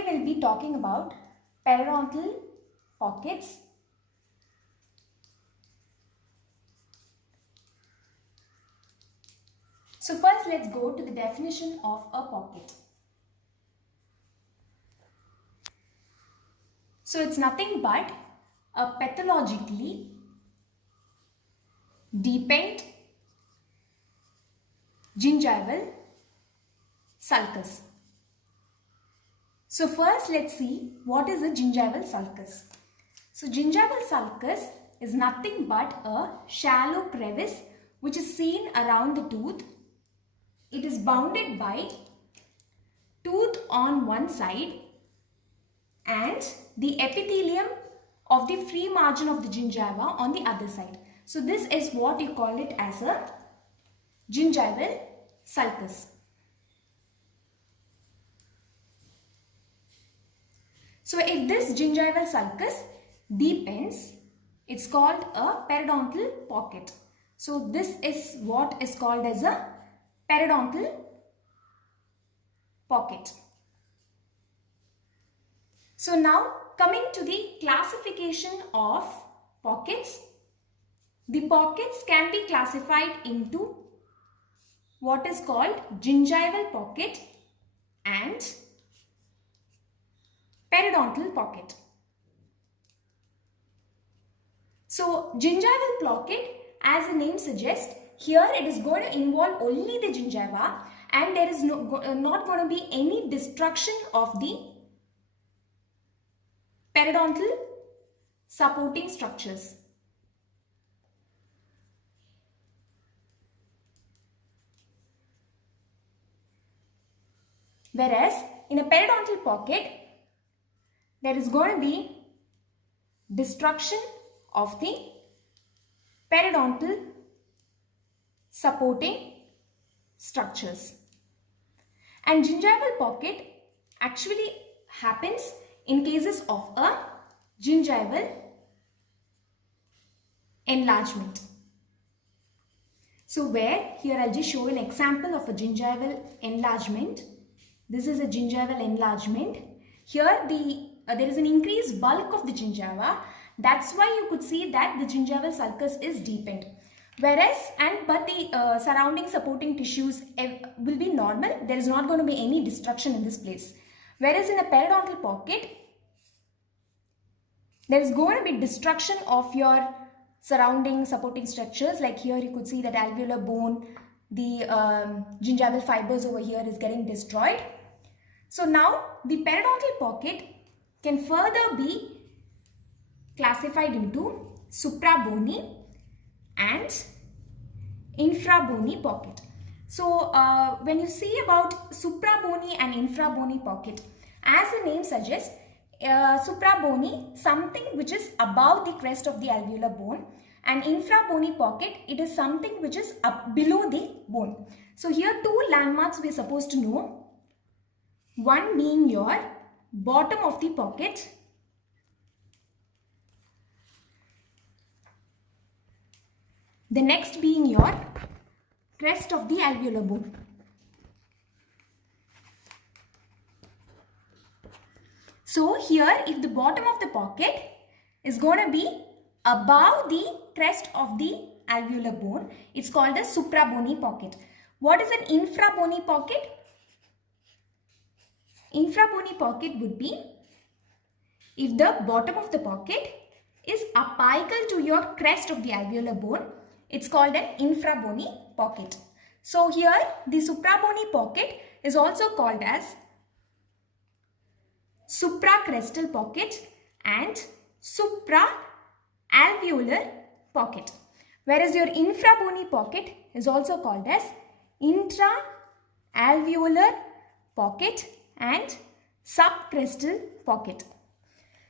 today we'll be talking about periodontal pockets. So first let's go to the definition of a pocket. So it's nothing but a pathologically deepened gingival sulcus. So first let's see what is a gingival sulcus. So gingival sulcus is nothing but a shallow crevice which is seen around the tooth. It is bounded by tooth on one side and the epithelium of the free margin of the gingiva on the other side. So this is what you call it as a gingival sulcus. So if this gingival sulcus deepens, it's called a periodontal pocket. So this is what is called as a periodontal pocket. So now coming to the classification of pockets, the pockets can be classified into what is called gingival pocket and periodontal pocket. So gingival pocket, as the name suggests, here it is going to involve only the gingiva and there is not going to be any destruction of the periodontal supporting structures. Whereas in a periodontal pocket, there is going to be destruction of the periodontal supporting structures. And gingival pocket actually happens in cases of a gingival enlargement. So where here I'll just show an example of a gingival enlargement. This is a gingival enlargement. Here there is an increased bulk of the gingiva. That's why you could see that the gingival sulcus is deepened. Whereas, but the surrounding supporting tissues will be normal. There is not going to be any destruction in this place. Whereas in a periodontal pocket, there is going to be destruction of your surrounding supporting structures. Like here you could see that alveolar bone, the gingival fibers over here is getting destroyed. So now the periodontal pocket can further be classified into suprabony and infrabony pocket. So when you see about suprabony and infrabony pocket, as the name suggests, suprabony, something which is above the crest of the alveolar bone, and infrabony pocket, it is something which is up below the bone. So here two landmarks we are supposed to know. One being your bottom of the pocket, the next being your crest of the alveolar bone. So here if the bottom of the pocket is going to be above the crest of the alveolar bone, it's called a suprabony pocket. What is an infrabony pocket? Infrabony pocket would be if the bottom of the pocket is apical to your crest of the alveolar bone, it's called an infrabony pocket. So here the suprabony pocket is also called as supracrestal pocket and supraalveolar pocket. Whereas your infrabony pocket is also called as intraalveolar pocket and subcrestal pocket.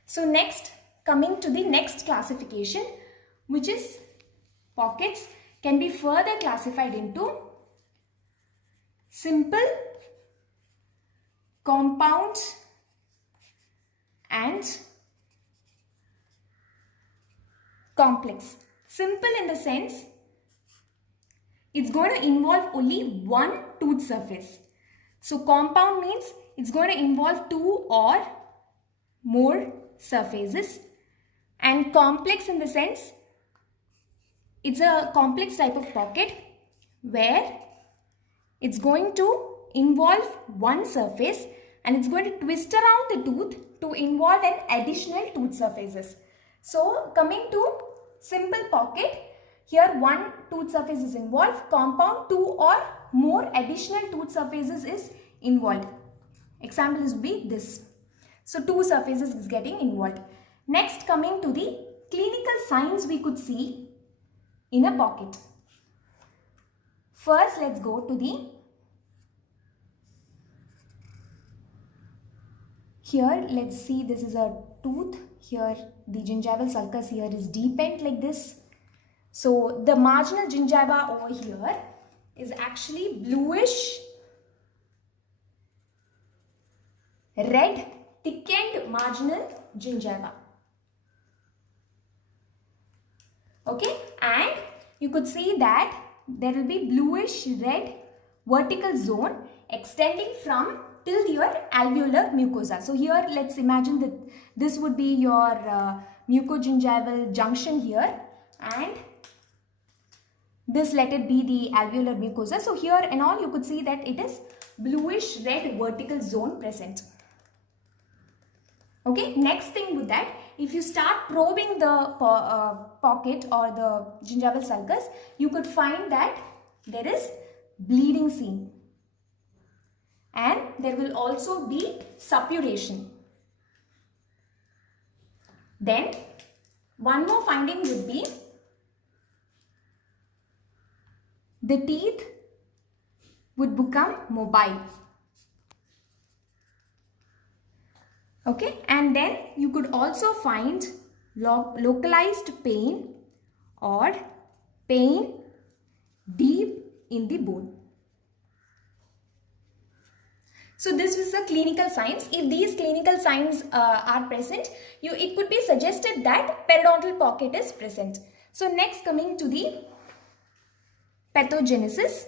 So next, coming to the next classification, which is pockets can be further classified into simple, compound and complex. Simple in the sense it's going to involve only one tooth surface. So compound means it's going to involve two or more surfaces. And complex in the sense, it's a complex type of pocket where it's going to involve one surface and it's going to twist around the tooth to involve an additional tooth surfaces. So coming to simple pocket, here one tooth surface is involved, compound two or more additional tooth surfaces is involved. Example is be this. So two surfaces is getting involved. Next, coming to the clinical signs we could see in a pocket. First, let's go to the, here let's see, this is a tooth. Here the gingival sulcus here is deepened like this. So the marginal gingiva over here is actually bluish red thickened marginal gingiva. Okay, and you could see that there will be bluish red vertical zone extending from till your alveolar mucosa. So here let's imagine that this would be your mucogingival junction here, and this let it be the alveolar mucosa. So here and all you could see that it is bluish red vertical zone present. Okay, next thing with that, if you start probing the pocket or the gingival sulcus, you could find that there is bleeding seen. And there will also be suppuration. Then one more finding would be the teeth would become mobile. Okay, and then you could also find localized pain or pain deep in the bone. So this is the clinical signs. If these clinical signs are present, it could be suggested that periodontal pocket is present. So next, coming to the pathogenesis.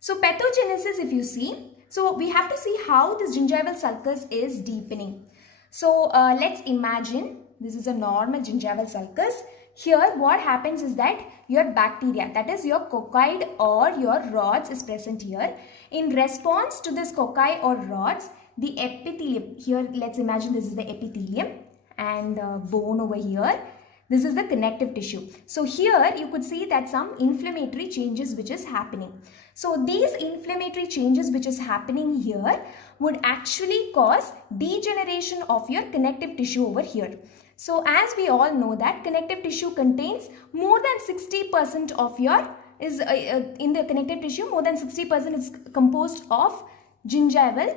So pathogenesis, if you see, so we have to see how this gingival sulcus is deepening. So let's imagine this is a normal gingival sulcus. Here what happens is that your bacteria, that is your cocci or your rods is present here. In response to this cocci or rods, the epithelium, here let's imagine this is the epithelium and bone over here. This is the connective tissue. So here you could see that some inflammatory changes which is happening. So these inflammatory changes which is happening here would actually cause degeneration of your connective tissue over here. So as we all know that connective tissue contains more than 60% of your, in the connective tissue more than 60% is composed of gingival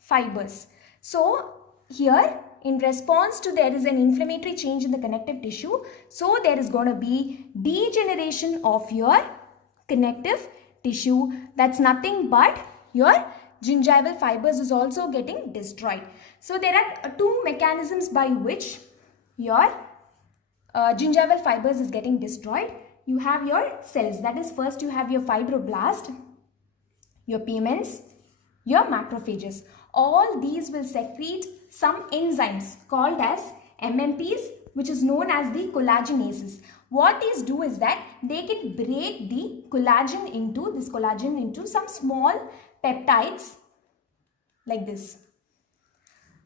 fibers. So here in response to there is an inflammatory change in the connective tissue, so there is going to be degeneration of your connective tissue. That's nothing but your gingival fibers is also getting destroyed. So there are two mechanisms by which your gingival fibers is getting destroyed. You have your cells, that is first you have your fibroblast, your pigments, your macrophages. All these will secrete some enzymes called as MMPs, which is known as the collagenases. What these do is that they can break the collagen into some small peptides like this.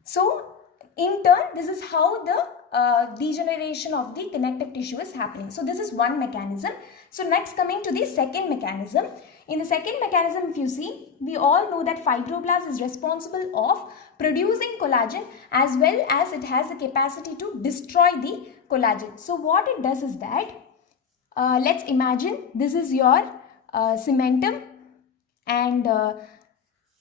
So in turn, this is how the degeneration of the connective tissue is happening. So this is one mechanism. So next, coming to the second mechanism. In the second mechanism, if you see, we all know that fibroblast is responsible of producing collagen as well as it has the capacity to destroy the collagen. So what it does is that, let's imagine this is your cementum and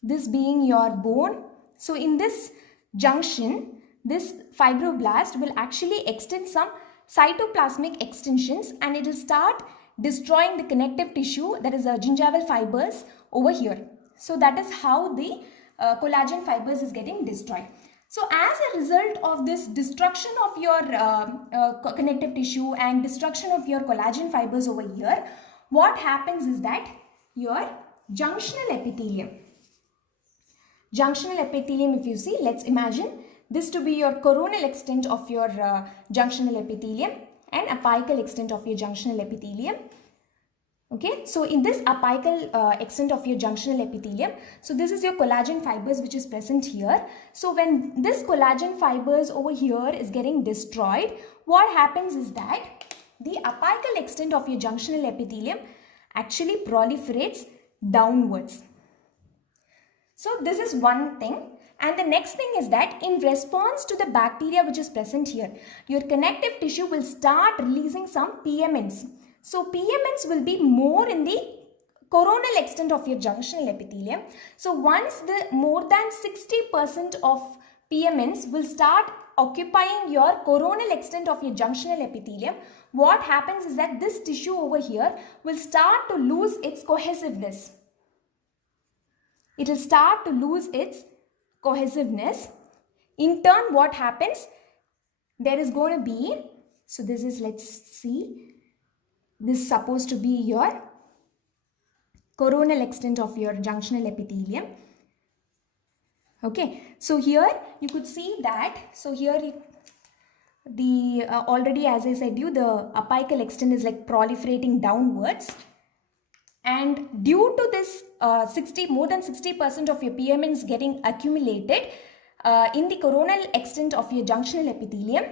this being your bone. So in this junction, this fibroblast will actually extend some cytoplasmic extensions and it will start destroying the connective tissue, that is gingival fibers over here. So that is how the collagen fibers is getting destroyed. So as a result of this destruction of your connective tissue and destruction of your collagen fibers over here, what happens is that your junctional epithelium, Junctional epithelium, if you see, let's imagine this to be your coronal extent of your junctional epithelium and apical extent of your junctional epithelium. Okay, so in this apical extent of your junctional epithelium, so this is your collagen fibers which is present here. So when this collagen fibers over here is getting destroyed, what happens is that the apical extent of your junctional epithelium actually proliferates downwards. So this is one thing. And the next thing is that in response to the bacteria which is present here, your connective tissue will start releasing some PMNs. So PMNs will be more in the coronal extent of your junctional epithelium. So once the more than 60% of PMNs will start occupying your coronal extent of your junctional epithelium, what happens is that this tissue over here will start to lose its cohesiveness. It will start to lose its cohesiveness. In turn, what happens? There is going to be, so this is, let's see, this is supposed to be your coronal extent of your junctional epithelium. Okay, so here you could see that, so here already as I said you, the apical extent is like proliferating downwards. And due to this more than 60% of your PMNs getting accumulated in the coronal extent of your junctional epithelium,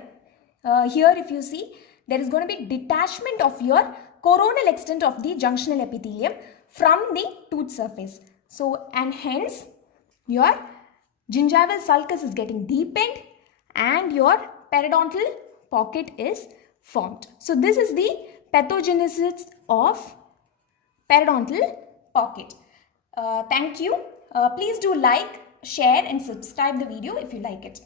here if you see, there is going to be detachment of your coronal extent of the junctional epithelium from the tooth surface. So, and hence your gingival sulcus is getting deepened and your periodontal pocket is formed. So this is the pathogenesis of periodontal pocket. Thank you. Please do like, share and subscribe the video if you like it.